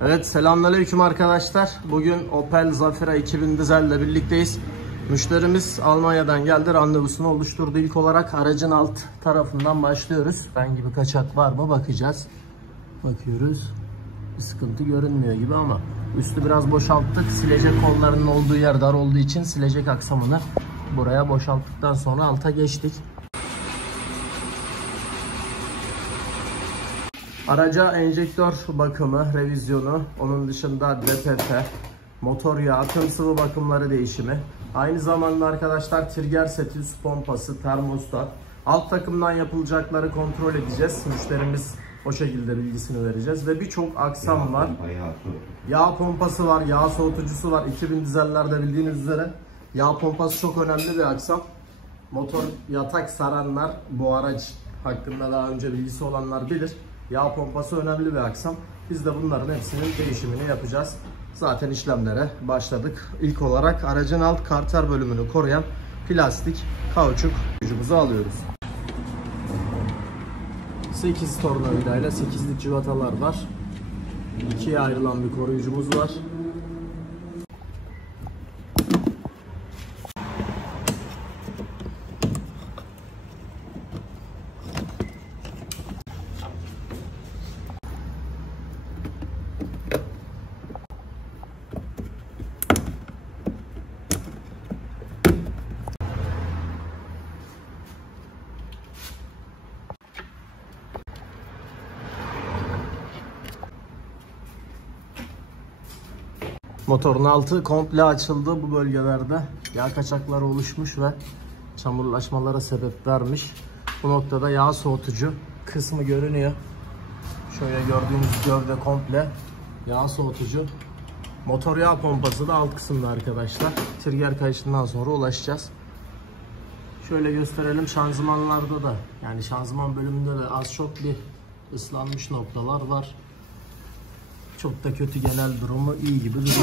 Evet, selamünaleyküm arkadaşlar. Bugün Opel Zafira 2000 dizel ile birlikteyiz. Müşterimiz Almanya'dan geldi, randevusunu oluşturdu. İlk olarak aracın alt tarafından başlıyoruz. Herhangi bir kaçak var mı bakacağız. Bakıyoruz. Bir sıkıntı görünmüyor gibi ama üstü biraz boşalttık. Silecek kollarının olduğu yer dar olduğu için silecek aksamını buraya boşalttıktan sonra alta geçtik. Araca enjektör bakımı, revizyonu, onun dışında DPF, motor yağı, akım sıvı bakımları değişimi. Aynı zamanda arkadaşlar trigger seti, su pompası, termostat. Alt takımdan yapılacakları kontrol edeceğiz. Müşterimiz o şekilde bilgisini vereceğiz. Ve birçok aksam var. Yağ pompası var, yağ soğutucusu var. 2000 dizellerde bildiğiniz üzere yağ pompası çok önemli bir aksam. Motor yatak saranlar, bu araç hakkında daha önce bilgisi olanlar bilir. Yağ pompası önemli bir aksam. Biz de bunların hepsinin değişimini yapacağız. Zaten işlemlere başladık. İlk olarak aracın alt karter bölümünü koruyan plastik kauçuk ucumuzu alıyoruz. 8 tornavidayla 8'lik cıvatalar var. 2'ye ayrılan bir koruyucumuz var. Motorun altı komple açıldı. Bu bölgelerde yağ kaçakları oluşmuş ve çamurlaşmalara sebep vermiş. Bu noktada yağ soğutucu kısmı görünüyor. Şöyle gördüğünüz gövde komple yağ soğutucu. Motor yağ pompası da alt kısımda arkadaşlar. Trigger kayışından sonra ulaşacağız. Şöyle gösterelim, şanzımanlarda da, yani şanzıman bölümünde de az çok bir ıslanmış noktalar var. Çok da kötü, genel durumu iyi gibi duruyor.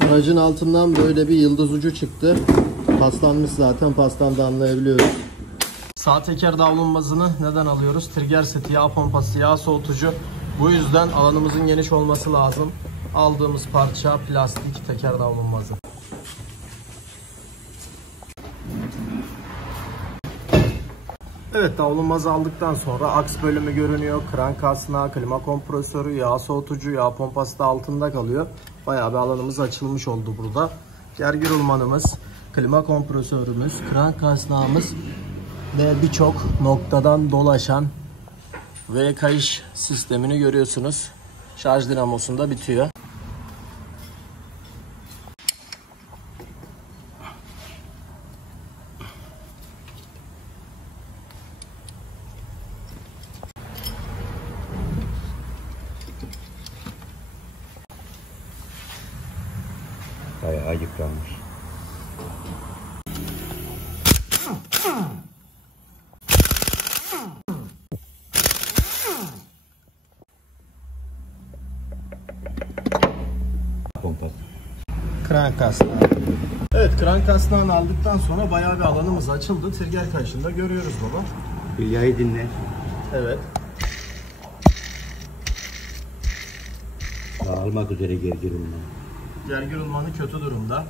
Aracın altından böyle bir yıldız ucu çıktı. Paslanmış zaten, pastan da anlayabiliyoruz. Sağ teker davlumbazını neden alıyoruz? Trigger seti, yağ pompası, yağ soğutucu. Bu yüzden alanımızın geniş olması lazım. Aldığımız parça plastik teker davlumbazı. Evet, davlumbazı aldıktan sonra aks bölümü görünüyor. Krank kasnağı, klima kompresörü, yağ soğutucu, yağ pompası da altında kalıyor. Bayağı bir alanımız açılmış oldu burada. Gergir rulmanımız, klima kompresörümüz, krank kasnağımız ve birçok noktadan dolaşan V kayış sistemini görüyorsunuz. Şarj dinamosunda bitiyor. Bayağı yıpranmış. Pompası. Krank kasnağı. Evet, krank kasnağını aldıktan sonra bayağı bir alanımız açıldı. Trigger kayışında görüyoruz bunu. Bir yayı dinle. Evet. Dağılmak üzere gergir rulman. Gergir rulmanı kötü durumda.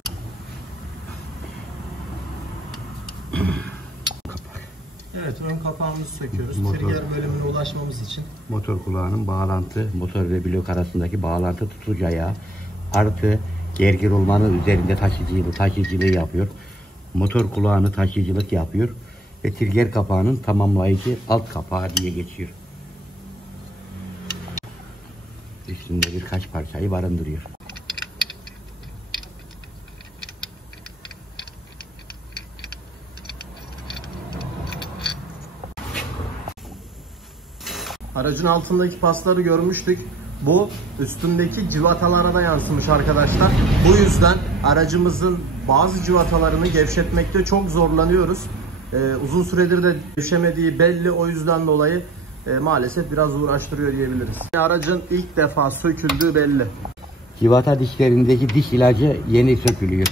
Evet, ön kapağımızı söküyoruz. Trigger bölümüne ulaşmamız için. Motor kulağının bağlantı, motor ve blok arasındaki bağlantı tutucu ayağı. Artı gergir rulmanın üzerinde taşıyıcılığı yapıyor. Motor kulağını taşıyıcılık yapıyor. Ve trigger kapağının tamamlayıcı alt kapağı diye geçiyor. Üstünde birkaç parçayı barındırıyor. Aracın altındaki pasları görmüştük. Bu üstündeki cıvatalara da yansımış arkadaşlar. Bu yüzden aracımızın bazı cıvatalarını gevşetmekte çok zorlanıyoruz. Uzun süredir de düşemediği belli, o yüzden dolayı maalesef biraz uğraştırıyor diyebiliriz. Aracın ilk defa söküldüğü belli. Civata dişlerindeki diş ilacı yeni sökülüyor.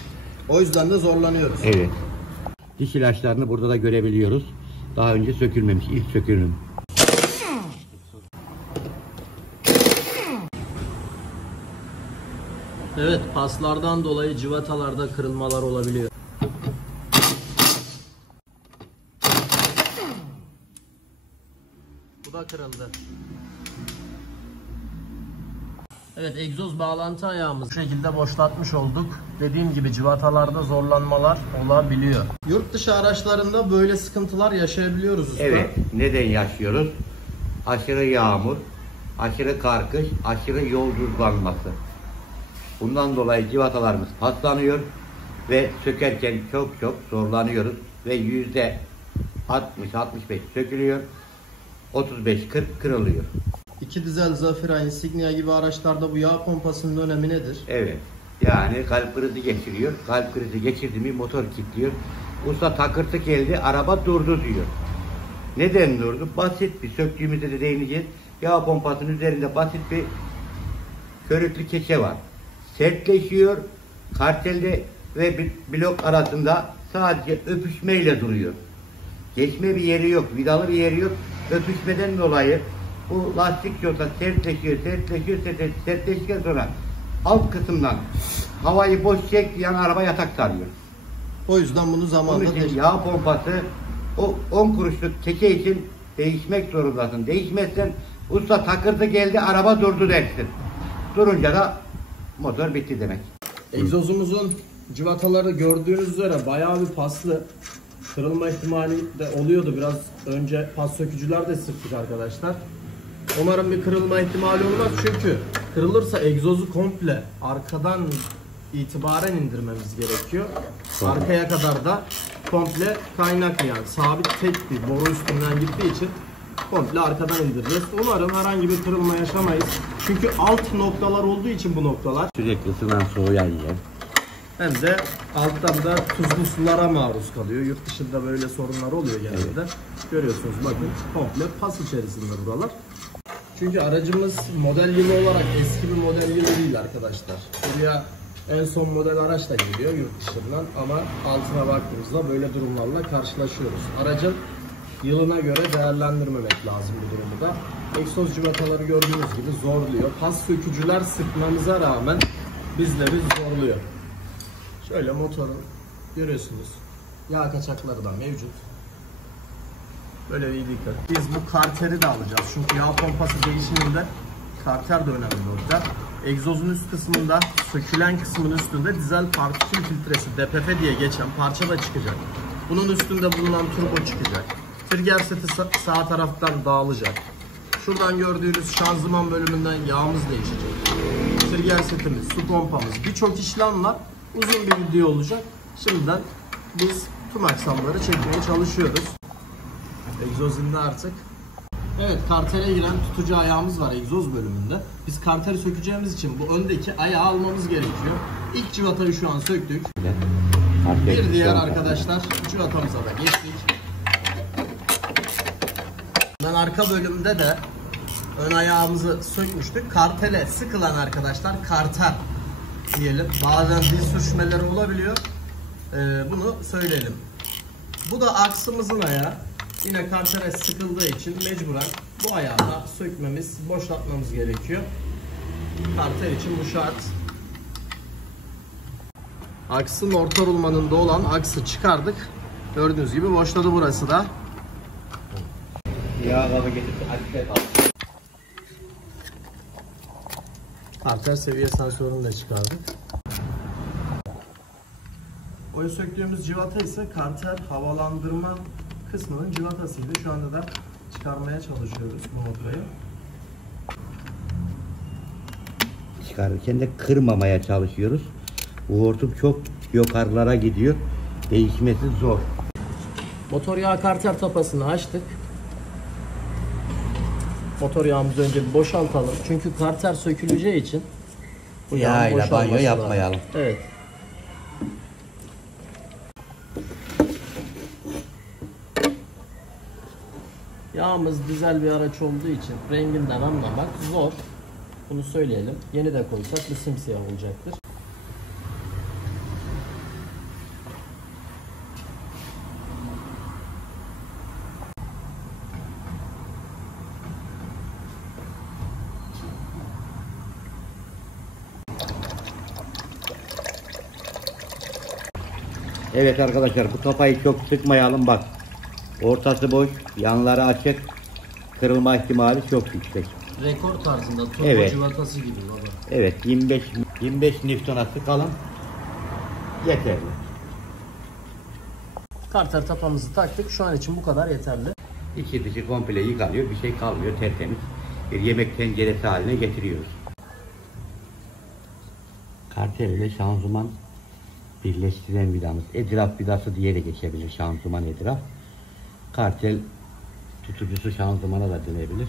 O yüzden de zorlanıyoruz. Evet. Diş ilaçlarını burada da görebiliyoruz. Daha önce sökülmemiş, ilk sökülüm. Evet, paslardan dolayı civatalarda kırılmalar olabiliyor. Bu da kırıldı. Evet, egzoz bağlantı ayağımızı bu şekilde boşlatmış olduk. Dediğim gibi civatalarda zorlanmalar olabiliyor. Yurt dışı araçlarında böyle sıkıntılar yaşayabiliyoruz usta. Evet, neden yaşıyoruz? Aşırı yağmur, aşırı kar kış, aşırı yol düzlanması. Bundan dolayı civatalarımız paslanıyor ve sökerken çok zorlanıyoruz ve %60-65 sökülüyor, 35-40 kırılıyor. İki dizel Zafira, Insignia gibi araçlarda bu yağ pompasının önemi nedir? Evet, yani kalp krizi geçiriyor. Kalp krizi geçirdi mi motor kilitliyor. Usta takırtı geldi, araba durdu diyor. Neden durdu? Basit bir, söktüğümüzde de değineceğiz. Yağ pompasının üzerinde basit bir körüklü keçe var. Sertleşiyor, kartelde ve bir blok arasında sadece öpüşmeyle duruyor. Geçme bir yeri yok, vidalı bir yeri yok. Öpüşmeden dolayı bu lastik yolda sertleştikten sonra alt kısımdan havayı boş çek, yan araba yatak sarıyor. O yüzden bunu zamanla Onun için yağ pompası o 10 kuruşluk keçe için değişmek zorundasın. Değişmezsen usta takırdı geldi, araba durdu dersin. Durunca da motor bitti demek. Egzozumuzun civataları gördüğünüz üzere bayağı bir paslı. Kırılma ihtimali de oluyordu. Biraz önce pas sökücüler de sıktık arkadaşlar. Umarım bir kırılma ihtimali olmaz, çünkü kırılırsa egzozu komple arkadan itibaren indirmemiz gerekiyor. Arkaya kadar da komple kaynak, yani sabit tek bir boru üstünden gittiği için komple arkadan indireceğiz. Umarım herhangi bir kırılma yaşamayız. Çünkü alt noktalar olduğu için bu noktalar. Sürekli ısınan soğuyan yer. Hem de alttan da tuzlu sulara maruz kalıyor. Yurt dışında böyle sorunlar oluyor genelde. Evet. Görüyorsunuz bakın, komple pas içerisinde buralar. Çünkü aracımız model yılı olarak eski bir model yılı değil arkadaşlar. Buraya en son model araç da geliyor yurt dışından, ama altına baktığımızda böyle durumlarla karşılaşıyoruz. Aracın yılına göre değerlendirmemek lazım bu durumu da. Egzoz civataları gördüğünüz gibi zorluyor. Pas sökücüler sıkmamıza rağmen bizleri zorluyor. Şöyle motorun görüyorsunuz, yağ kaçakları da mevcut. Böyle bir dikkat. Biz bu karteri de alacağız. Çünkü yağ pompası değişiminde karter de önemli olacak. Egzozun üst kısmında, sökülen kısmın üstünde dizel partikül filtresi DPF diye geçen parça da çıkacak. Bunun üstünde bulunan turbo çıkacak. Trigger seti sağ taraftan dağılacak. Şuradan gördüğünüz şanzıman bölümünden yağımız değişecek. Trigger setimiz, su pompamız, birçok işlem var. Uzun bir video olacak. Şimdiden biz tüm aksamları çekmeye çalışıyoruz. Egzoz indi artık. Evet, kartere giren tutucu ayağımız var egzoz bölümünde. Biz karteri sökeceğimiz için bu öndeki ayağı almamız gerekiyor. İlk civatayı şu an söktük. Bir diğer arkadaşlar civatamıza da geçtik. Ben arka bölümde de ön ayağımızı sökmüştük. Kartele sıkılan arkadaşlar karter diyelim. Bazen dil sürçmeleri olabiliyor. Bunu söyleyelim. Bu da aksımızın ayağı. Yine kartere sıkıldığı için mecburen bu ayağı da sökmemiz, boşaltmamız gerekiyor. Karter için bu şart. Aksın orta rulmanında olan aksı çıkardık. Gördüğünüz gibi boşladı burası da. Yağ kabı getirdi. Karter seviye sensörünü de çıkardık. O söktüğümüz civata ise karter havalandırma kısmının civatasıydı. Şu anda da çıkarmaya çalışıyoruz bu noktayı. Çıkarırken de kırmamaya çalışıyoruz. Bu hortum çok yukarılara gidiyor. Değişmesi zor. Motor yağ karter tapasını açtık. Motor yağımızı önce bir boşaltalım. Çünkü karter söküleceği için bu yağ ile banyo yapmayalım. Evet. Yağımız dizel bir araç olduğu için renginden anlamak zor. Bunu söyleyelim. Yeni de koysak bu simsiyah olacaktır. Evet arkadaşlar, bu kafayı çok sıkmayalım bak. Ortası boş, yanları açık. Kırılma ihtimali çok yüksek. Rekor tarzında turbo Evet. civatası gibi baba. Evet, 25 Newton'a sıkalım. Yeterli. Karter tapamızı taktık. Şu an için bu kadar yeterli. İçi dışı komple yıkanıyor, bir şey kalmıyor, tertemiz. Bir yemek tenceresi haline getiriyoruz. Karter ile şanzıman birleştiren vidamız. Ediraf vidası diye de geçebilir, şanzıman ediraf. Kartel tutucusu şanzımana da denebilir.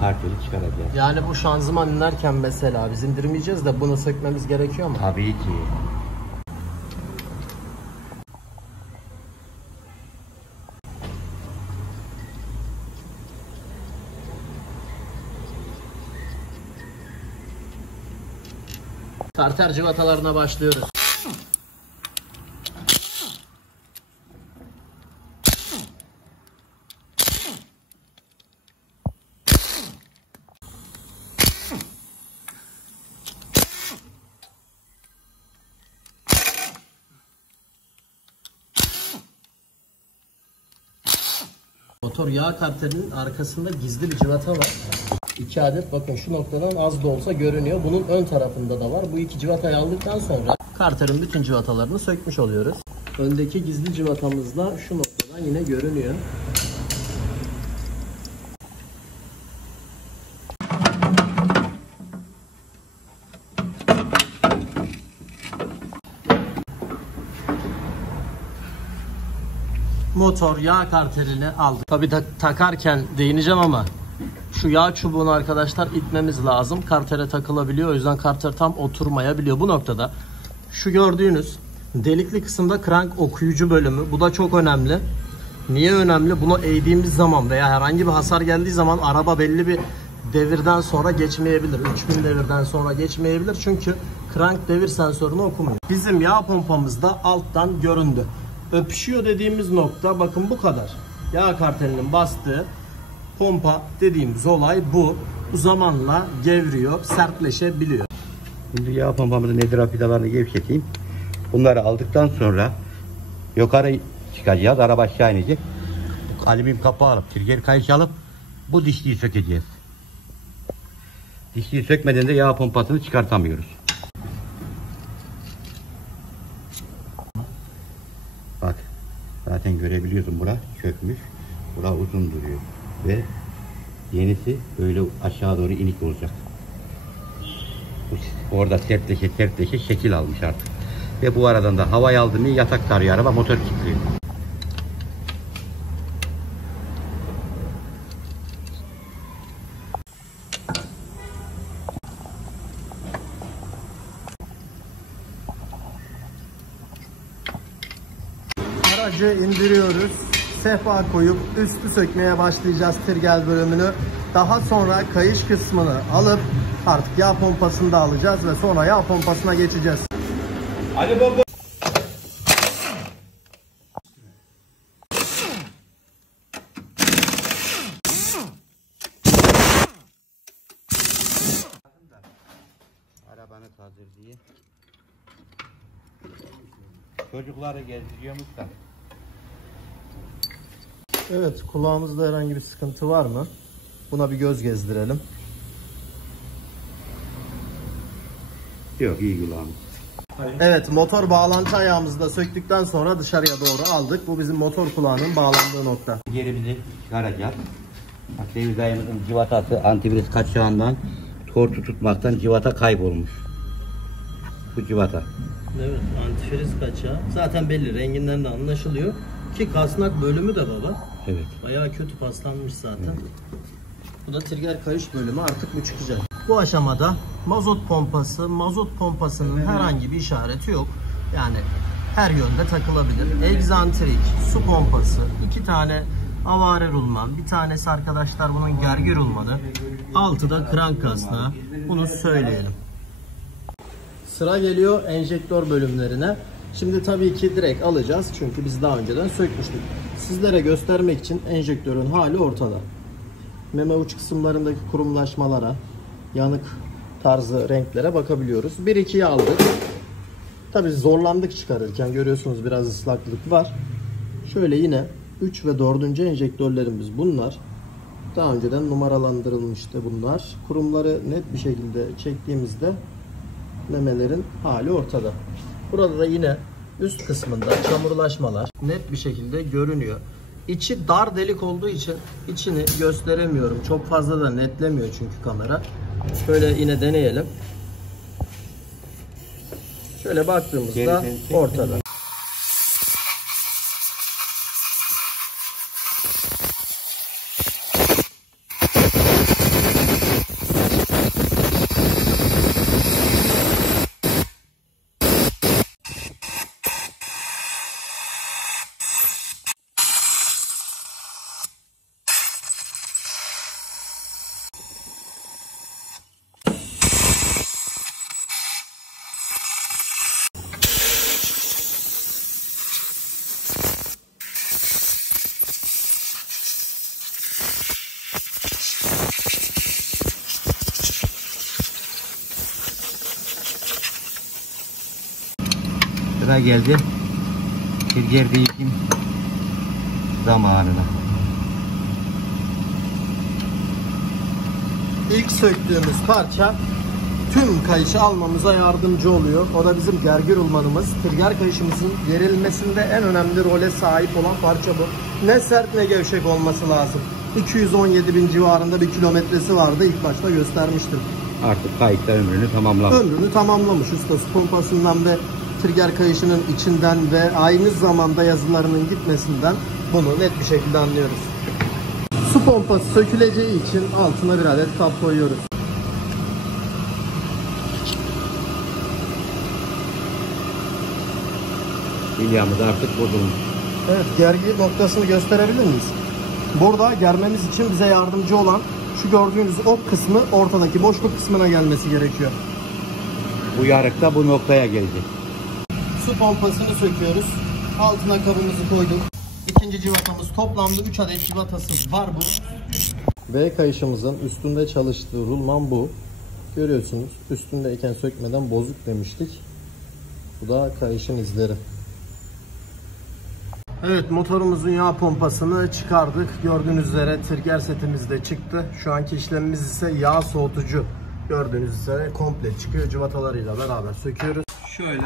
Karteli çıkaracağız. Yani bu şanzıman inerken mesela biz indirmeyeceğiz de bunu sökmemiz gerekiyor mu? Tabii ki. Karter cıvatalarına başlıyoruz. Motor yağ karterinin arkasında gizli bir cıvata var. 2 adet, bakın şu noktadan az da olsa görünüyor. Bunun ön tarafında da var. Bu iki civatayı aldıktan sonra karterin bütün cıvatalarını sökmüş oluyoruz. Öndeki gizli cıvatamız da şu noktadan yine görünüyor. Motor yağ karterini aldık. Tabii takarken değineceğim ama şu yağ çubuğunu arkadaşlar itmemiz lazım. Kartere takılabiliyor. O yüzden karter tam oturmayabiliyor. Bu noktada şu gördüğünüz delikli kısımda crank okuyucu bölümü. Bu da çok önemli. Niye önemli? Bunu eğdiğimiz zaman veya herhangi bir hasar geldiği zaman araba belli bir devirden sonra geçmeyebilir. 3000 devirden sonra geçmeyebilir. Çünkü crank devir sensörünü okumuyor. Bizim yağ pompamız da alttan göründü. Öpüşüyor dediğimiz nokta bakın bu kadar. Yağ kartelinin bastığı pompa dediğimiz olay bu. Bu zamanla gevriyor, sertleşebiliyor. Şimdi yağ pompamızın etraf vidalarını gevşeteyim. Bunları aldıktan sonra yukarı çıkacağız. Araba aşağı inecek. Alüminyum kapağı alıp, trigger kayış alıp bu dişliyi sökeceğiz. Dişliyi sökmeden de yağ pompasını çıkartamıyoruz. Bak, zaten görebiliyorsun, bura çökmüş. Bura uzun duruyor. Ve yenisi böyle aşağı doğru inik olacak. Orada sertleşe şekil almış artık. Ve bu aradan da havayı aldı mı yatak sarıyor araba, motor kilitliyor. Aracı indiriyoruz. Sehpa koyup üstü sökmeye başlayacağız trigger bölümünü. Daha sonra kayış kısmını alıp artık yağ pompasını da alacağız ve sonra yağ pompasına geçeceğiz. Hadi baba. Arabanı hazır diye. Çocukları gezdiriyormuş da. Evet, kulağımızda herhangi bir sıkıntı var mı? Buna bir göz gezdirelim. Yok, iyi kulağımız. Evet, motor bağlantı ayağımızı da söktükten sonra dışarıya doğru aldık. Bu bizim motor kulağının bağlandığı nokta. Geri bizi çıkaracak. Bak, Deniz dayımızın civatası antivirüs kaçağından tortu tutmaktan civata kaybolmuş. Bu civata. Evet, antifriz kaçağı. Zaten belli, renginden de anlaşılıyor. Ki kasnak bölümü de baba. Evet. Bayağı kötü paslanmış zaten. Bu da trigger kayış bölümü, artık bu çıkacak. Bu aşamada mazot pompasının herhangi bir işareti yok. Yani her yönde takılabilir. Egzantrik, su pompası, 2 tane avare rulman. Bir tanesi arkadaşlar bunun gergi rulmanı. Altı da krank kasnağı. Bunu söyleyelim. Sıra geliyor enjektör bölümlerine. Şimdi tabii ki direkt alacağız. Çünkü biz daha önceden sökmüştük. Sizlere göstermek için enjektörün hali ortada. Meme uç kısımlarındaki kurumlaşmalara, yanık tarzı renklere bakabiliyoruz. 1-2'yi aldık. Tabii zorlandık çıkarırken. Görüyorsunuz biraz ıslaklık var. Şöyle yine 3 ve 4. enjektörlerimiz bunlar. Daha önceden numaralandırılmıştı bunlar. Kurumları net bir şekilde çektiğimizde memelerin hali ortada. Burada da yine üst kısmında çamurlaşmalar net bir şekilde görünüyor. İçi dar delik olduğu için içini gösteremiyorum. Çok fazla da netlemiyor çünkü kamera. Şöyle yine deneyelim. Şöyle baktığımızda ortada. Sıra geldi trigger değişim zamanına. İlk söktüğümüz parça tüm kayışı almamıza yardımcı oluyor. O da bizim gergi rulmanımız. Trigger kayışımızın gerilmesinde en önemli role sahip olan parça bu. Ne sert ne gevşek olması lazım. 217.000 civarında bir kilometresi vardı. İlk başta göstermiştim. Artık kayıkta ömrünü tamamlamış. Ömrünü tamamlamış. Ustası pompasından ve trigger kayışının içinden ve aynı zamanda yazılarının gitmesinden bunu net bir şekilde anlıyoruz. Su pompası söküleceği için altına bir adet kap koyuyoruz. Bilyamız artık bozulmuş. Evet, gergi noktasını gösterebilir miyiz? Burada germemiz için bize yardımcı olan şu gördüğünüz ok kısmı ortadaki boşluk kısmına gelmesi gerekiyor. Bu yarık da bu noktaya gelecek. Su pompasını söküyoruz. Altına kabımızı koyduk. İkinci civatamız, toplamda 3 adet civatası var bu. V kayışımızın üstünde çalıştığı rulman bu. Görüyorsunuz, üstündeyken sökmeden bozuk demiştik. Bu da kayışın izleri. Evet, motorumuzun yağ pompasını çıkardık. Gördüğünüz üzere trigger setimiz de çıktı. Şu anki işlemimiz ise yağ soğutucu. Gördüğünüz üzere komple çıkıyor. Cıvatalarıyla beraber söküyoruz. Şöyle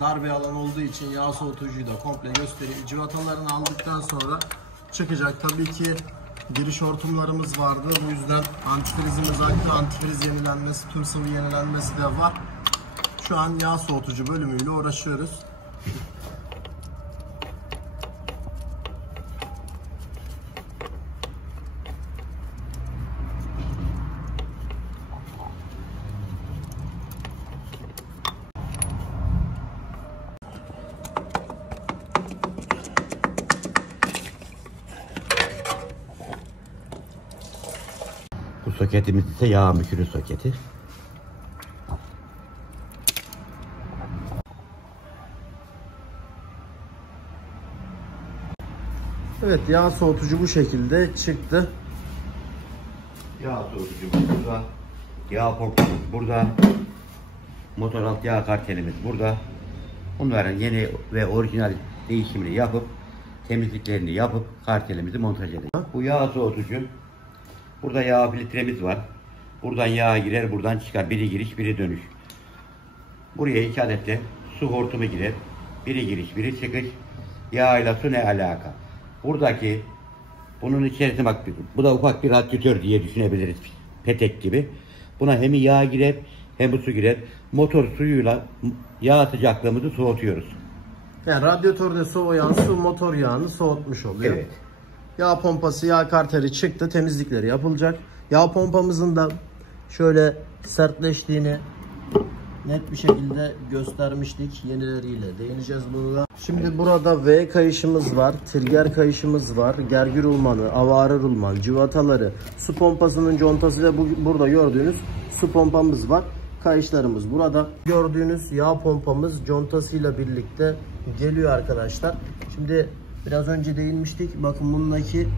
dar bir alan olduğu için yağ soğutucuyu da komple göstereyim. Cıvatalarını aldıktan sonra çıkacak. Tabii ki giriş hortumlarımız vardı. Bu yüzden antifrizimiz aktı. Antifriz yenilenmesi, tüm sıvı yenilenmesi de var. Şu an yağ soğutucu bölümüyle uğraşıyoruz. Bu soketimiz ise yağ müşürü soketi. Evet, yağ soğutucu bu şekilde çıktı. Yağ soğutucumuz burada. Yağ pompamız burada. Motor alt yağ kartelimiz burada. Bunların yeni ve orijinal değişimini yapıp temizliklerini yapıp kartelimizi montaj edeceğiz. Bu yağ soğutucu. Burada yağ filtremiz var. Buradan yağ girer, buradan çıkar. Biri giriş, biri dönüş. Buraya 2 adet de su hortumu girer. Biri giriş, biri çıkış. Yağ ile su ne alaka? Buradaki bunun içerisine bak, bu da ufak bir radyatör diye düşünebiliriz. Petek gibi. Buna hem yağ girer hem su girer. Motor suyuyla yağ sıcaklığımızı soğutuyoruz. Yani radyatörde soğuyan su motor yağını soğutmuş oluyor. Evet. Yağ pompası, yağ karteri çıktı. Temizlikleri yapılacak. Yağ pompamızın da şöyle sertleştiğini net bir şekilde göstermiştik. Yenileriyle değineceğiz burada. Şimdi burada V kayışımız var, trigger kayışımız var, gergi rulmanı, avare rulman, cıvataları, su pompasının contası ve burada gördüğünüz su pompamız var. Kayışlarımız burada. Gördüğünüz yağ pompamız contasıyla birlikte geliyor arkadaşlar. Şimdi biraz önce değinmiştik. Bakın bundaki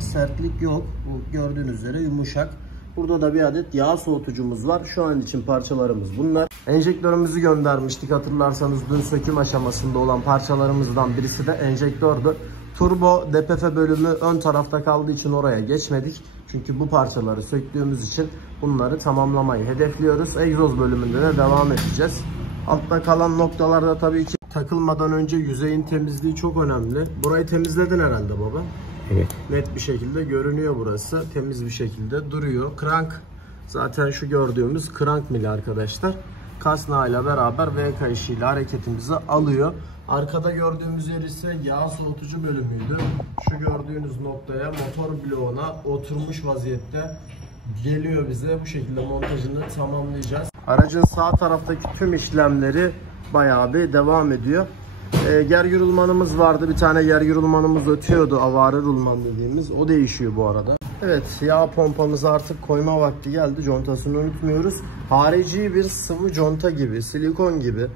sertlik yok. Bu gördüğünüz üzere yumuşak. Burada da bir adet yağ soğutucumuz var. Şu an için parçalarımız bunlar. Enjektörümüzü göndermiştik. Hatırlarsanız dün söküm aşamasında olan parçalarımızdan birisi de enjektördü. Turbo DPF bölümü ön tarafta kaldığı için oraya geçmedik. Çünkü bu parçaları söktüğümüz için bunları tamamlamayı hedefliyoruz. Egzoz bölümünde de devam edeceğiz. Altta kalan noktalarda tabii ki takılmadan önce yüzeyin temizliği çok önemli. Burayı temizledin herhalde baba. Evet. Net bir şekilde görünüyor burası. Temiz bir şekilde duruyor. Crank zaten şu gördüğümüz crank mili arkadaşlar. Kasnağı ile beraber V kayışıyla hareketimizi alıyor. Arkada gördüğümüz yer ise yağ soğutucu bölümüydü. Şu gördüğünüz noktaya motor bloğuna oturmuş vaziyette geliyor bize. Bu şekilde montajını tamamlayacağız. Aracın sağ taraftaki tüm işlemleri bayağı bir devam ediyor. Gergi rulmanımız vardı. Bir tane gergi rulmanımız ötüyordu. Avare rulman dediğimiz. O değişiyor bu arada. Evet, yağ pompamızı artık koyma vakti geldi. Contasını unutmuyoruz. Harici bir sıvı conta gibi, silikon gibi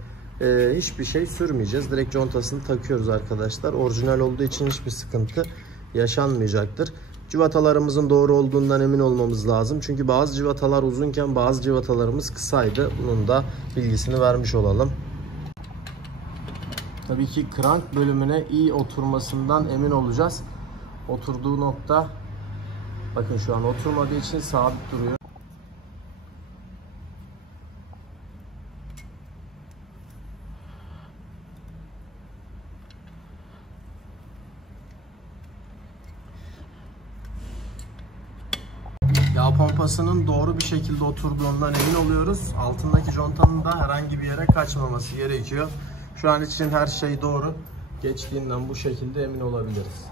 hiçbir şey sürmeyeceğiz. Direkt contasını takıyoruz arkadaşlar. Orijinal olduğu için hiçbir sıkıntı yaşanmayacaktır. Cıvatalarımızın doğru olduğundan emin olmamız lazım. Çünkü bazı cıvatalar uzunken bazı cıvatalarımız kısaydı. Bunun da bilgisini vermiş olalım. Tabii ki crank bölümüne iyi oturmasından emin olacağız. Oturduğu nokta bakın şu an oturmadığı için sabit duruyor. Yağ pompasının doğru bir şekilde oturduğundan emin oluyoruz. Altındaki contanın da herhangi bir yere kaçmaması gerekiyor. Şu an için her şey doğru. Geçtiğinden bu şekilde emin olabiliriz.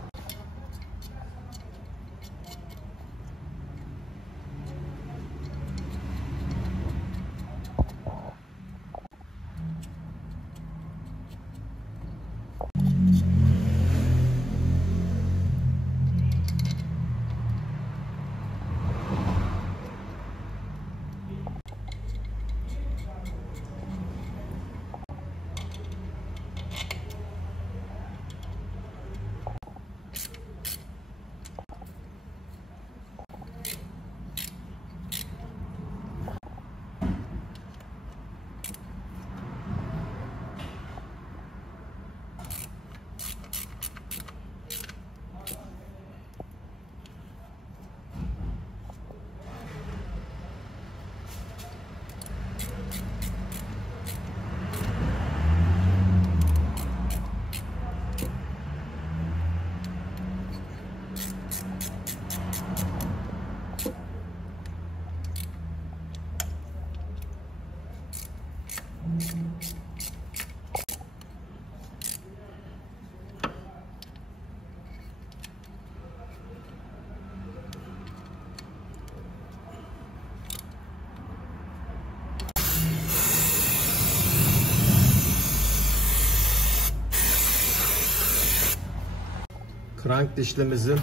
Crank dişlimizin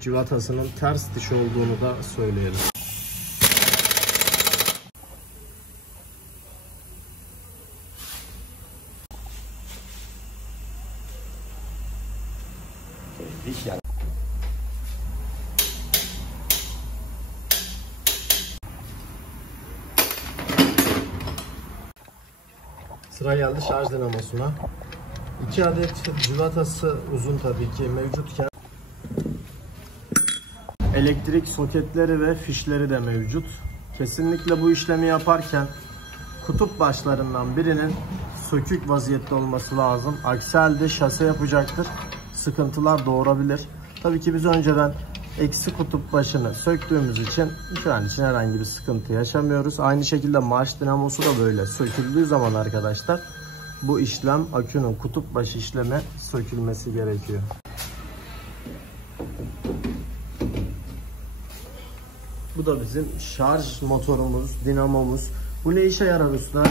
cıvatasının ters diş olduğunu da söyleyelim. Diş yani. Sıra geldi şarj dinamosuna. 2 adet cıvatası uzun tabii ki mevcutken elektrik soketleri ve fişleri de mevcut. Kesinlikle bu işlemi yaparken kutup başlarından birinin sökük vaziyette olması lazım. Aksi halde şase yapacaktır. Sıkıntılar doğurabilir. Tabii ki biz önceden eksi kutup başını söktüğümüz için şu an için herhangi bir sıkıntı yaşamıyoruz. Aynı şekilde marş dinamosu da böyle söküldüğü zaman arkadaşlar bu işlem akünün kutup başı işleme sökülmesi gerekiyor. Bu da bizim şarj motorumuz, dinamomuz. Bu ne işe yarar usta?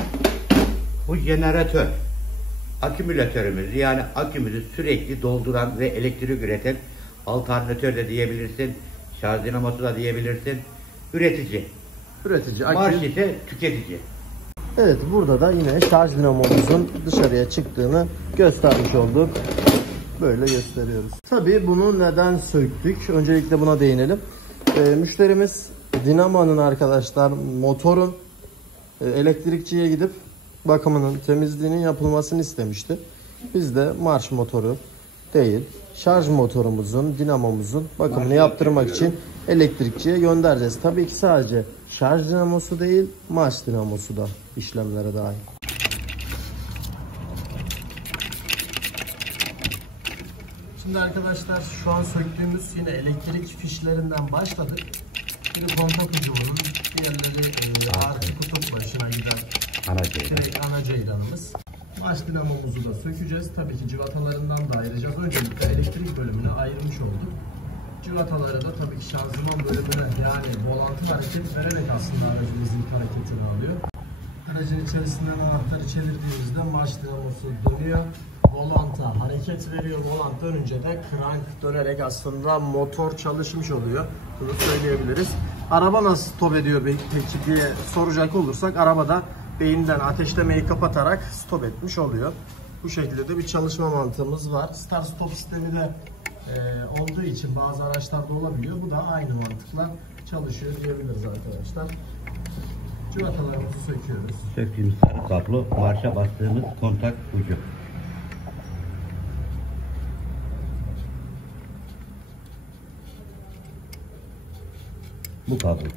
Bu jeneratör. Akümülatörümüz, yani akümüzü sürekli dolduran ve elektrik üreten alternatör de diyebilirsin. Şarj dinamosu da diyebilirsin. Üretici. Üretici. Marş ise tüketici. Evet, burada da yine şarj dinamomuzun dışarıya çıktığını göstermiş olduk. Böyle gösteriyoruz. Tabii bunu neden söktük? Öncelikle buna değinelim. Müşterimiz dinamonun arkadaşlar, motorun elektrikçiye gidip bakımının, temizliğinin yapılmasını istemişti. Biz de marş motoru değil, şarj motorumuzun, dinamomuzun bakımını yaptırmak için elektrikçiye göndereceğiz. Tabii ki sadece şarj dinamosu değil, marş dinamosu da işlemlere dahil. Şimdi arkadaşlar şu an söktüğümüz yine elektrik fişlerinden başladık. Biri kontak ucunun, diğerleri artı kutup başına giden ana ceylanımız. Marş dinamomuzu da sökeceğiz. Tabii ki civatalarından da ayıracağız. Öncelikle elektrik bölümünü ayırmış olduk. Civataları da tabii ki şanzıman bölümüne, yani volantı hareket vererek aslında aracımızın hareketini alıyor. Aracın içerisinden anahtarı çevirdiğimizde marş dinamosu dönüyor. Volanta hareket veriyor. Volant dönünce de crank dönerek aslında motor çalışmış oluyor. Bunu söyleyebiliriz. Araba nasıl stop ediyor peki diye soracak olursak, arabada beyinden ateşlemeyi kapatarak stop etmiş oluyor. Bu şekilde de bir çalışma mantığımız var. Start stop sistemi de olduğu için bazı araçlarda olabiliyor. Bu da aynı mantıkla çalışıyor diyebiliriz arkadaşlar. Civatalarımızı söküyoruz. Söktüğümüz sarı kablo, marşa bastığımız kontak ucu. Bu kablo.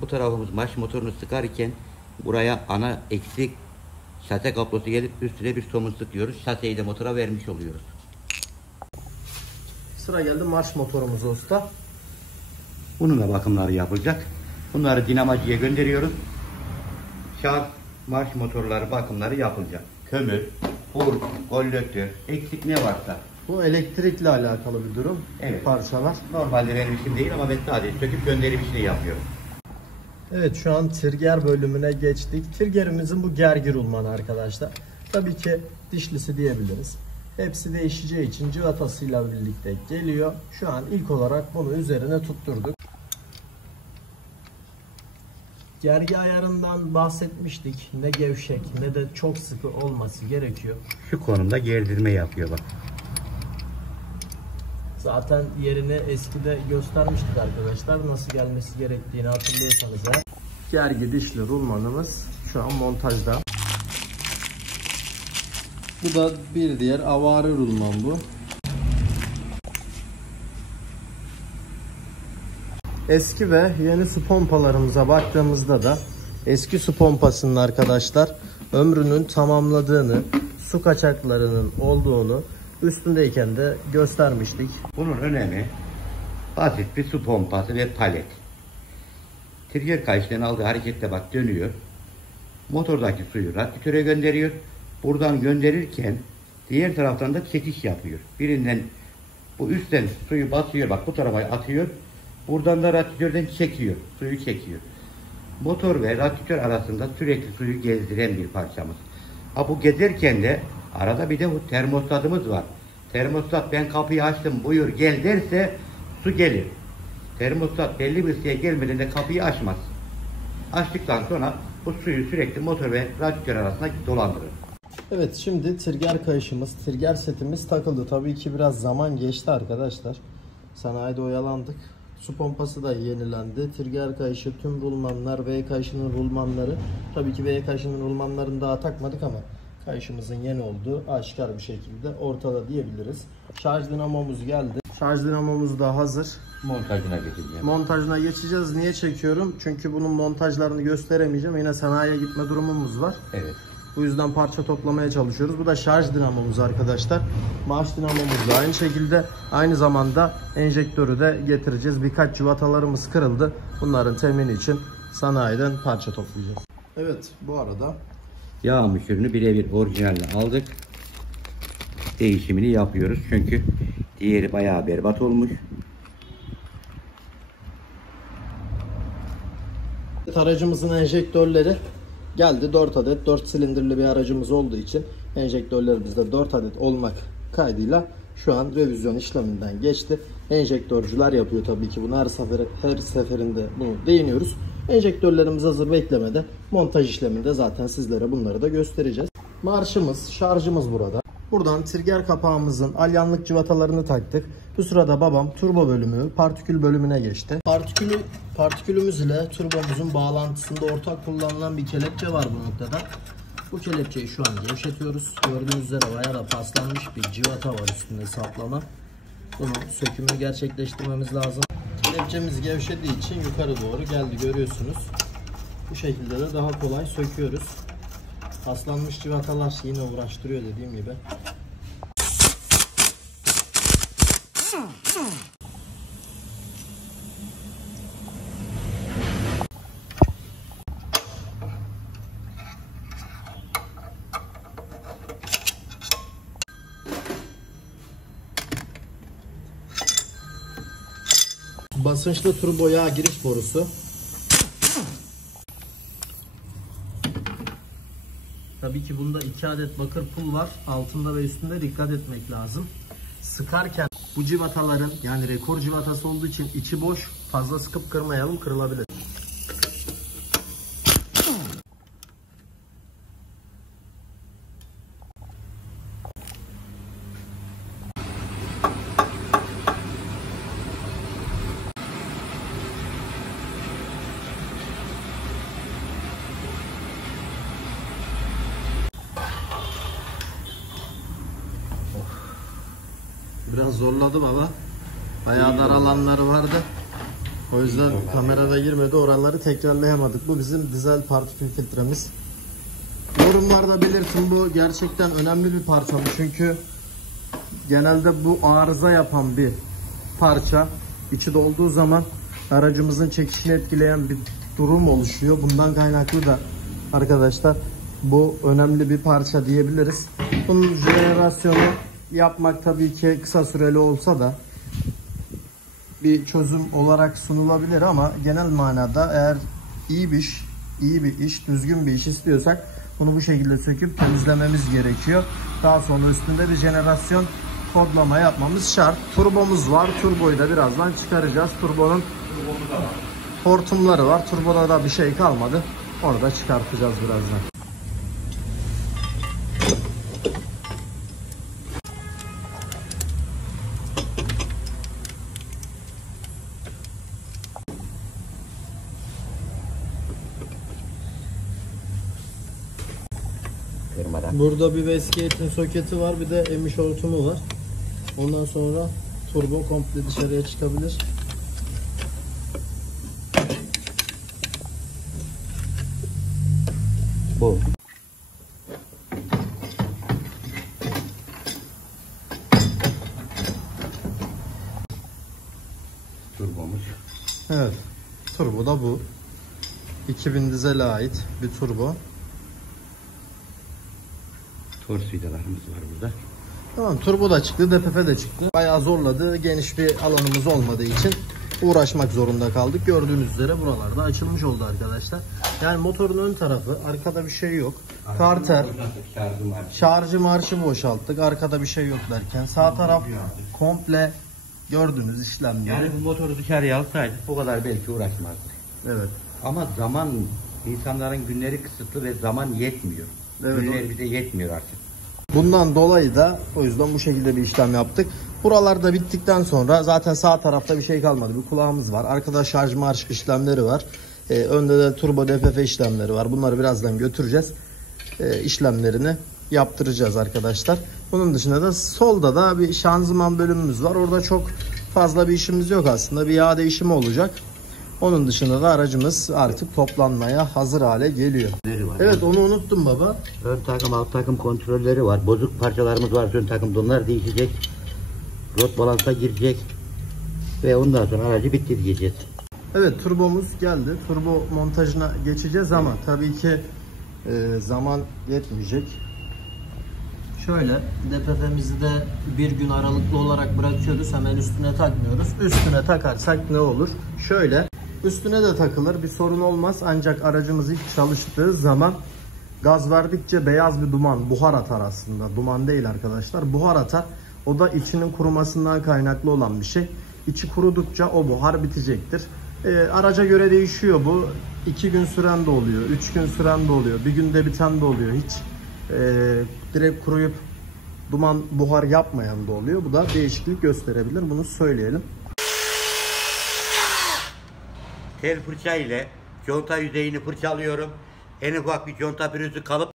Bu tarafımız marş motorunu sıkarken buraya ana eksik şase kablosu gelip üstüne bir somun sıkıyoruz. Şaseyi de motora vermiş oluyoruz. Sıra geldi marş motorumuza usta. Bunun da bakımları yapılacak. Bunları dinamacıya gönderiyoruz. Şarj, marş motorları bakımları yapılacak. Kömür, hurç, kollötür, eksik ne varsa. Bu elektrikle alakalı bir durum. Evet. Parçalar. Normalde benim işim değil ama ben sadece söküp gönderim işini yapıyorum. Evet, şu an trigger bölümüne geçtik. Triggerimizin bu gergir rulmanı arkadaşlar. Tabii ki dişlisi diyebiliriz. Hepsi değişeceği için cıvatasıyla birlikte geliyor. Şu an ilk olarak bunu üzerine tutturduk. Gergi ayarından bahsetmiştik. Ne gevşek ne de çok sıkı olması gerekiyor. Şu konumda gerdirme yapıyor bak. Zaten yerini eskide göstermiştik arkadaşlar. Nasıl gelmesi gerektiğini hatırlıyorsanız eğer. Gergi dişli rulmanımız şu an montajda. Bu da bir diğer avari rulman bu. Eski ve yeni su pompalarımıza baktığımızda da eski su pompasının arkadaşlar ömrünün tamamladığını, su kaçaklarının olduğunu üstündeyken de göstermiştik. Bunun önemi basit bir su pompası ve palet. Trigger kayıştan aldığı hareketle bak dönüyor. Motordaki suyu radyatöre gönderiyor. Buradan gönderirken diğer taraftan da çekiş yapıyor. Birinden bu üstten suyu basıyor, bak bu tarafa atıyor. Buradan da radyatörden çekiyor. Suyu çekiyor. Motor ve radyatör arasında sürekli suyu gezdiren bir parçamız. Ha, bu gezerken de arada bir de bu termostatımız var. Termostat ben kapıyı açtım buyur gel derse su gelir. Termostat belli bir şeye gelmeden de kapıyı açmaz. Açtıktan sonra bu suyu sürekli motor ve radyatör arasında dolandırır. Evet, şimdi trigger kayışımız, trigger setimiz takıldı. Tabii ki biraz zaman geçti arkadaşlar. Sanayide oyalandık. Su pompası da yenilendi. Trigger kayışı, tüm rulmanlar, V kayışının rulmanları. Tabii ki V kayışının rulmanlarını daha takmadık ama kayışımızın yeni olduğu aşikar bir şekilde ortada diyebiliriz. Şarj dinamomuz geldi. Şarj dinamomuz da hazır. Montajına geçeceğim. Montajına geçeceğiz. Niye çekiyorum? Çünkü bunun montajlarını gösteremeyeceğim. Yine sanayiye gitme durumumuz var. Evet. Bu yüzden parça toplamaya çalışıyoruz. Bu da şarj dinamomuz arkadaşlar. Marş dinamomuz da aynı şekilde. Aynı zamanda enjektörü de getireceğiz. Birkaç cıvatalarımız kırıldı. Bunların temini için sanayiden parça toplayacağız. Evet, bu arada Yağ mışırını birebir orijinalini aldık. Değişimini yapıyoruz. Çünkü diğeri bayağı berbat olmuş. aracımızın enjektörleri geldi. 4 adet 4 silindirli bir aracımız olduğu için enjektörlerimiz de 4 adet olmak kaydıyla şu an revizyon işleminden geçti. Enjektörcüler yapıyor tabii ki bunu, her seferinde bunu değiniyoruz. Enjektörlerimiz hazır beklemede. Montaj işleminde zaten sizlere bunları da göstereceğiz. Marşımız, şarjımız burada. Buradan trigger kapağımızın alyanlık cıvatalarını taktık. Bu sırada babam turbo bölümü, partikül bölümüne geçti. Partikülümüz ile turbomuzun bağlantısında ortak kullanılan bir kelepçe var bu noktada. Bu kelepçeyi şu an gevşetiyoruz. Gördüğünüz üzere bayağı da paslanmış bir cıvata var üstünde, saplama. Bunun sökümünü gerçekleştirmemiz lazım. Kelepçemiz gevşediği için yukarı doğru geldi, görüyorsunuz. Bu şekilde de daha kolay söküyoruz. Paslanmış cıvatalar yine uğraştırıyor dediğim gibi. Basınçlı turbo yağ giriş borusu. Tabii ki bunda 2 adet bakır pul var. Altında ve üstünde dikkat etmek lazım. Sıkarken bu civataların, yani rekor civatası olduğu için içi boş. Fazla sıkıp kırmayalım, kırılabilir. Biraz zorladım ama bayağı dar alanları vardı. O yüzden kamerada girmedi, oraları tekrarlayamadık. Bu bizim dizel partikül filtremiz. Yorumlarda belirtin, bu gerçekten önemli bir parça bu. Çünkü genelde bu arıza yapan bir parça. İçi dolduğu zaman aracımızın çekişini etkileyen bir durum oluşuyor. Bundan kaynaklı da arkadaşlar bu önemli bir parça diyebiliriz. Bunun jenerasyonu yapmak tabii ki kısa süreli olsa da bir çözüm olarak sunulabilir ama genel manada eğer iyi bir iş, düzgün bir iş istiyorsak bunu bu şekilde söküp temizlememiz gerekiyor. Daha sonra üstünde bir jenerasyon kodlama yapmamız şart. Turbomuz var. Turboyu da birazdan çıkaracağız. Turbonun hortumları var. Turboda da bir şey kalmadı. Onu da çıkartacağız birazdan. Burada bir Westgate'in soketi var, bir de emiş hortumu var. Ondan sonra turbo komple dışarıya çıkabilir. Bu. Turbomuz. Evet. Turbo da bu. 2000 dizele ait bir turbo. Torz vidalarımız var burada. Tamam, turbo da çıktı, DPF de çıktı. Bayağı zorladı. Geniş bir alanımız olmadığı için uğraşmak zorunda kaldık. Gördüğünüz üzere buralarda açılmış oldu arkadaşlar. Yani motorun ön tarafı, arkada bir şey yok. Karter, şarjı marşı boşalttık. Arkada bir şey yok derken sağ taraf komple gördüğünüz işlemleri. Yani bu motoru dışarıya alsaydık bu kadar belki uğraşmazdık. Evet. Ama zaman, insanların günleri kısıtlı ve zaman yetmiyor. Evet, günler bize yetmiyor artık. Bundan dolayı da o yüzden bu şekilde bir işlem yaptık. Buralarda bittikten sonra zaten sağ tarafta bir şey kalmadı. Bir kulağımız var. Arkada şarj marş işlemleri var. Önde de turbo DPF işlemleri var. Bunları birazdan götüreceğiz. İşlemlerini yaptıracağız arkadaşlar. Bunun dışında da solda da bir şanzıman bölümümüz var. Orada çok fazla bir işimiz yok aslında. Bir yağ değişimi olacak. Onun dışında da aracımız artık toplanmaya hazır hale geliyor. Evet, onu unuttum baba. Ön takım alt takım kontrolleri var. Bozuk parçalarımız var ön takımda, onlar değişecek. Rot balansa girecek. Ve ondan sonra aracı bitireceğiz. Evet, turbomuz geldi. Turbo montajına geçeceğiz ama tabii ki zaman yetmeyecek. Şöyle DPF'mizi de bir gün aralıklı olarak bırakıyoruz. Hemen üstüne takmıyoruz. Üstüne takarsak ne olur? Şöyle üstüne de takılır, bir sorun olmaz. Ancak aracımız ilk çalıştığı zaman gaz verdikçe beyaz bir duman, buhar atar aslında. Duman değil arkadaşlar, buhar atar. O da içinin kurumasından kaynaklı olan bir şey. İçi kurudukça o buhar bitecektir. Araca göre değişiyor bu. 2 gün süren de oluyor, 3 gün süren de oluyor, bir günde biten de oluyor. Hiç direkt kuruyup duman buhar yapmayan da oluyor. Bu da değişiklik gösterebilir. Bunu söyleyelim. Tel fırça ile conta yüzeyini fırçalıyorum. En ufak bir conta pürüzü kalıp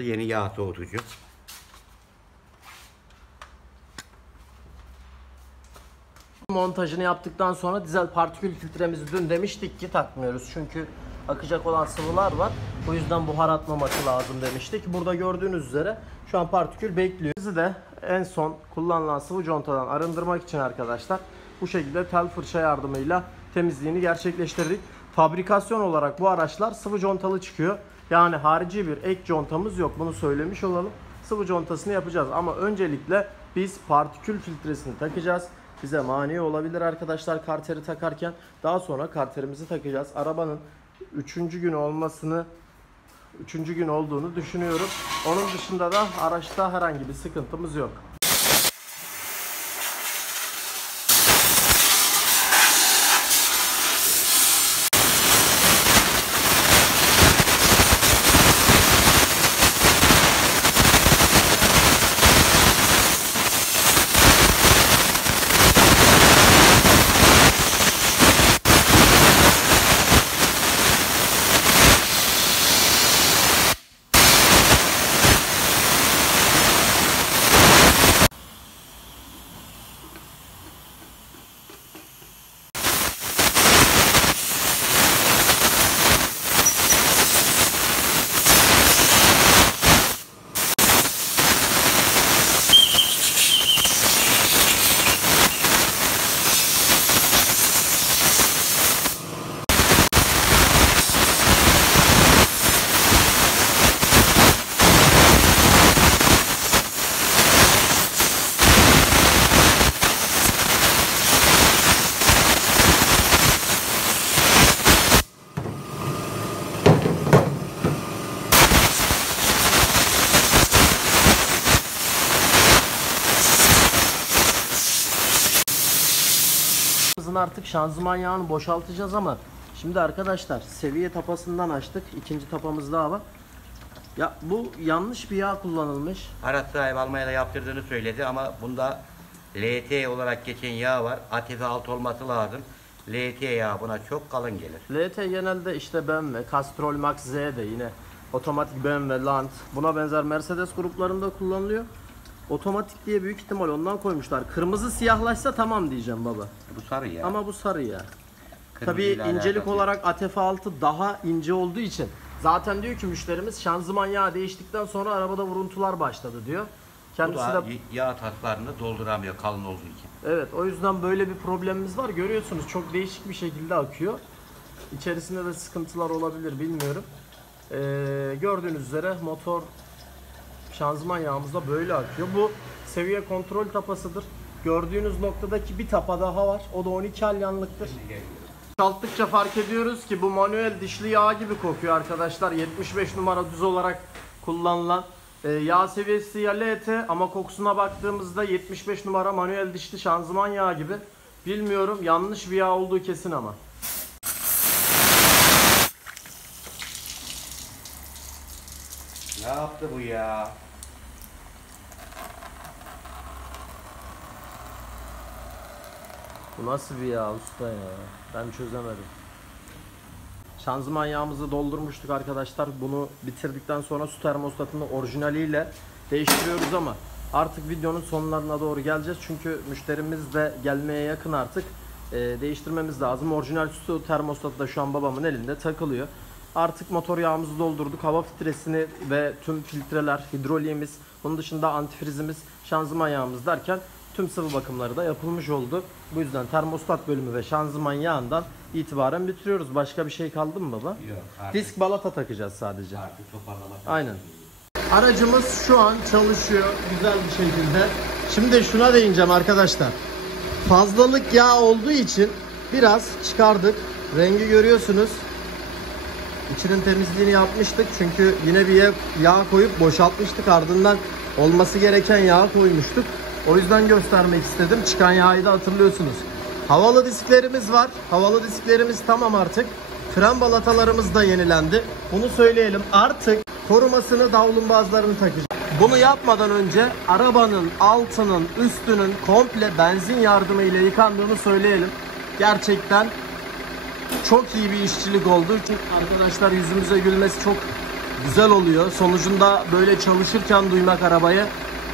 yeni yağ soğutucu. Montajını yaptıktan sonra dizel partikül filtremizi dün demiştik ki takmıyoruz. Çünkü akacak olan sıvılar var. Bu yüzden buhar atmaması lazım demiştik. Burada gördüğünüz üzere şu an partikül bekliyor. Bizi de en son kullanılan sıvı contadan arındırmak için arkadaşlar bu şekilde tel fırça yardımıyla temizliğini gerçekleştirdik. Fabrikasyon olarak bu araçlar sıvı contalı çıkıyor. Yani harici bir ek contamız yok. Bunu söylemiş olalım. Sıvı contasını yapacağız ama öncelikle biz partikül filtresini takacağız. Bize mani olabilir arkadaşlar karteri takarken. Daha sonra karterimizi takacağız. Arabanın 3. gün olduğunu düşünüyorum. Onun dışında da araçta herhangi bir sıkıntımız yok. Artık şanzıman yağını boşaltacağız ama şimdi arkadaşlar seviye tapasından açtık. İkinci tapamız daha var. Ya bu yanlış bir yağ kullanılmış. Araç sahibi Almanya'da yaptırdığını söyledi ama bunda LT olarak geçen yağ var. ATF alt olması lazım. LT yağı buna çok kalın gelir. LT genelde işte BMW, Castrol Max Z de yine otomatik BMW, Land, buna benzer Mercedes gruplarında kullanılıyor. Otomatik diye büyük ihtimal ondan koymuşlar. Kırmızı siyahlaşsa tamam diyeceğim baba. Bu sarı ya. Ama bu sarı ya. Tabii Kırmızıyla incelik alakası olarak ATF6 daha ince olduğu için. Zaten diyor ki müşterimiz şanzıman yağı değiştikten sonra arabada vuruntular başladı diyor. Bu Kendisi da de yağ tatlarını dolduramıyor kalın olduğu için. evet, o yüzden böyle bir problemimiz var. Görüyorsunuz çok değişik bir şekilde akıyor. İçerisinde de sıkıntılar olabilir, bilmiyorum. Gördüğünüz üzere motor şanzıman yağımızda böyle akıyor. Bu seviye kontrol tapasıdır. Gördüğünüz noktadaki bir tapa daha var. O da 12 alyanlıktır. Çalttıkça fark ediyoruz ki bu manuel dişli yağ gibi kokuyor arkadaşlar. 75 numara düz olarak kullanılan yağ seviyesi ya LT ama kokusuna baktığımızda 75 numara manuel dişli şanzıman yağı gibi. Bilmiyorum, yanlış bir yağ olduğu kesin ama. Ne yaptı bu ya? Bu nasıl bir yağ usta ya? Ben çözemedim. Şanzıman yağımızı doldurmuştuk arkadaşlar. Bunu bitirdikten sonra su termostatını orijinaliyle değiştiriyoruz ama artık videonun sonlarına doğru geleceğiz. Çünkü müşterimiz de gelmeye yakın artık. Değiştirmemiz lazım. Orijinal su termostatı da şu an babamın elinde takılıyor. Artık motor yağımızı doldurduk. Hava filtresini ve tüm filtreler, hidroliğimiz, bunun dışında antifrizimiz, şanzıman yağımız derken tüm sıvı bakımları da yapılmış oldu. Bu yüzden termostat bölümü ve şanzıman yağından itibaren bitiriyoruz. Başka bir şey kaldı mı baba? Yok. Artık, Disk balata takacağız sadece. artık toparlamak. Aynen. Aracımız şu an çalışıyor güzel bir şekilde. Şimdi şuna değineceğim arkadaşlar. Fazlalık yağ olduğu için biraz çıkardık. Rengi görüyorsunuz. İçinin temizliğini yapmıştık. Çünkü yine bir yağ koyup boşaltmıştık. Ardından olması gereken yağı koymuştuk. O yüzden göstermek istedim. Çıkan yağı da hatırlıyorsunuz. Havalı disklerimiz var. Havalı disklerimiz tamam artık. Fren balatalarımız da yenilendi. Bunu söyleyelim. Artık korumasını, davlumbazlarını takacağız. Bunu yapmadan önce arabanın altının, üstünün komple benzin yardımıyla yıkandığını söyleyelim. Gerçekten çok iyi bir işçilik oldu. Çünkü arkadaşlar yüzümüze gülmesi çok güzel oluyor. Sonucunda böyle çalışırken duymak arabayı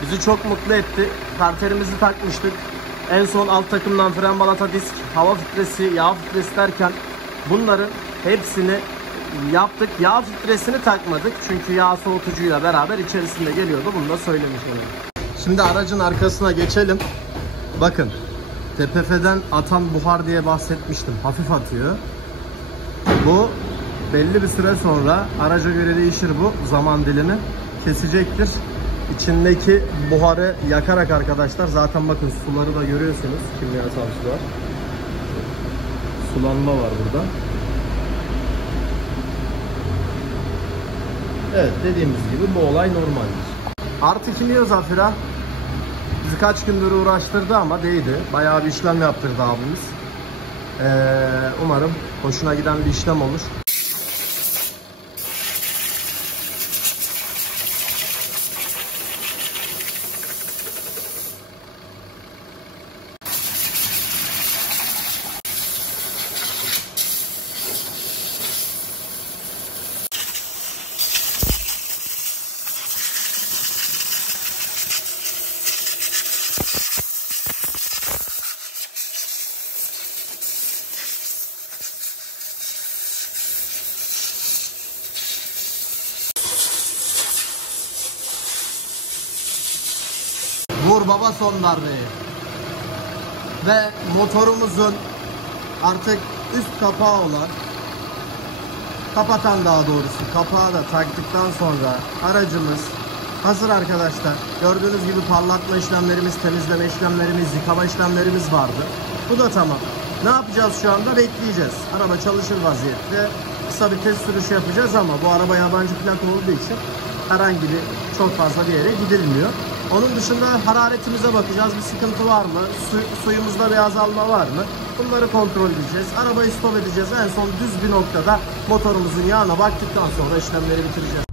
bizi çok mutlu etti. Karterimizi takmıştık. En son alt takımdan fren balata disk, hava filtresi, yağ filtresi derken bunların hepsini yaptık. Yağ filtresini takmadık. Çünkü yağ soğutucuyla beraber içerisinde geliyordu. Bunu da söylemiş olayım. Şimdi aracın arkasına geçelim. Bakın. TPF'den atan buhar diye bahsetmiştim. Hafif atıyor. Bu belli bir süre sonra araca göre değişir bu. Zaman dilimi kesecektir. İçindeki buharı yakarak arkadaşlar, zaten bakın suları da görüyorsunuz. Kimyasal sular. Sulanma var burada. Evet, dediğimiz gibi bu olay normaldir. Artık iniyor Zafira. Bizi kaç gündür uğraştırdı ama değdi. Bayağı bir işlem yaptırdı abimiz. Umarım hoşuna giden bir işlem olur. Vur baba son darbeyi. Ve motorumuzun artık üst kapağı olan, kapatan daha doğrusu kapağı da taktıktan sonra aracımız hazır arkadaşlar. Gördüğünüz gibi parlatma işlemlerimiz, temizleme işlemlerimiz, yıkama işlemlerimiz vardı. Bu da tamam. Ne yapacağız şu anda? Bekleyeceğiz. Araba çalışır vaziyette. Kısa bir test sürüşü yapacağız ama bu araba yabancı plaka olduğu için herhangi bir çok fazla bir yere gidilmiyor. Onun dışında hararetimize bakacağız. Bir sıkıntı var mı? Suyumuzda bir azalma var mı? Bunları kontrol edeceğiz. Arabayı stop edeceğiz. En son düz bir noktada motorumuzun yağına baktıktan sonra işlemleri bitireceğiz.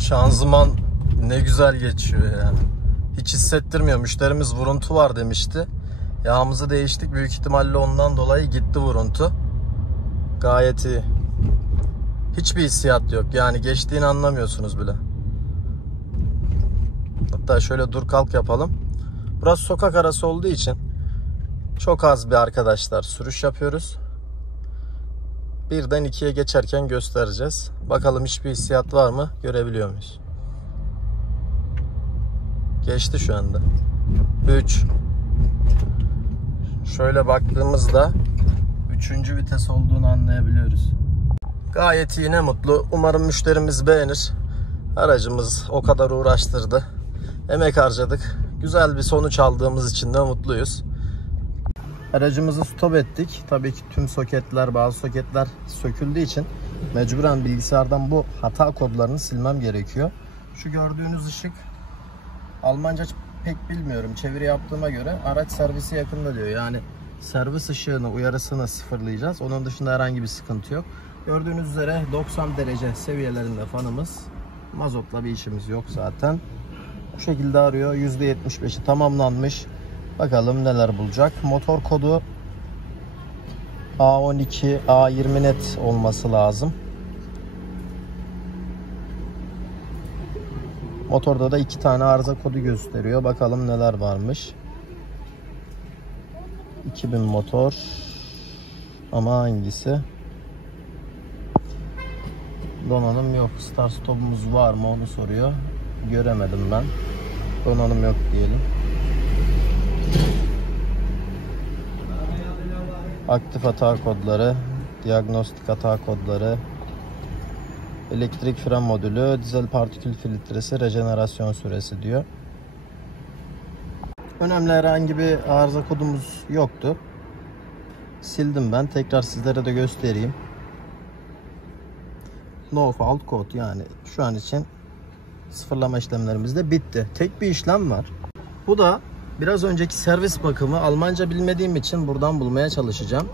Şanzıman ne güzel geçiyor ya. Hiç hissettirmiyor. Müşterimiz vuruntu var demişti. Yağımızı değiştik. Büyük ihtimalle ondan dolayı gitti vuruntu. Gayet iyi. Hiçbir hissiyat yok. Yani geçtiğini anlamıyorsunuz bile. Hatta şöyle dur kalk yapalım. Burası sokak arası olduğu için çok az bir arkadaşlar sürüş yapıyoruz. Birden 2'ye geçerken göstereceğiz. Bakalım hiçbir hissiyat var mı? Görebiliyor muyuz? Geçti şu anda. 3. Şöyle baktığımızda 3. vites olduğunu anlayabiliyoruz. Gayet iyi, ne mutlu. Umarım müşterimiz beğenir. Aracımız o kadar uğraştırdı. Emek harcadık. Güzel bir sonuç aldığımız için de mutluyuz. Aracımızı stop ettik. Tabii ki tüm soketler, bazı soketler söküldüğü için mecburen bilgisayardan bu hata kodlarını silmem gerekiyor. Şu gördüğünüz ışık, Almanca pek bilmiyorum. Çeviri yaptığıma göre araç servisi yakında diyor. Yani servis ışığını, uyarısını sıfırlayacağız. Onun dışında herhangi bir sıkıntı yok. Gördüğünüz üzere 90 derece seviyelerinde fanımız. Mazotla bir işimiz yok zaten. Bu şekilde arıyor. %75'i tamamlanmış. Bakalım neler bulacak. Motor kodu A12, A20 net olması lazım. Motorda da 2 tane arıza kodu gösteriyor. Bakalım neler varmış. 2000 motor. Ama hangisi? Donanım yok. Start stopumuz var mı onu soruyor. Göremedim ben. Donanım yok diyelim. Aktif hata kodları, diagnostik hata kodları, elektrik fren modülü, dizel partikül filtresi, rejenerasyon süresi diyor. Önemli herhangi bir arıza kodumuz yoktu. Sildim ben. Tekrar sizlere de göstereyim. No fault code, yani şu an için sıfırlama işlemlerimiz de bitti. Tek bir işlem var. Bu da biraz önceki servis bakımı. Almanca bilmediğim için buradan bulmaya çalışacağım.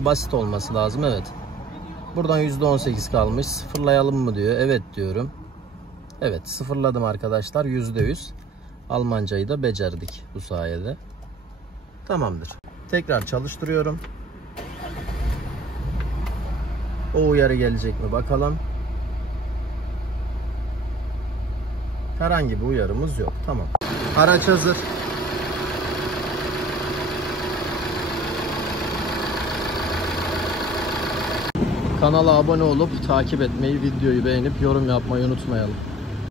Basit olması lazım, evet. Buradan %18 kalmış. Sıfırlayalım mı diyor. Evet diyorum. Evet, sıfırladım arkadaşlar. %100. Almancayı da becerdik bu sayede. Tamamdır. Tekrar çalıştırıyorum. O uyarı gelecek mi bakalım. Herhangi bir uyarımız yok. Tamam. Araç hazır. Kanala abone olup takip etmeyi, videoyu beğenip yorum yapmayı unutmayalım.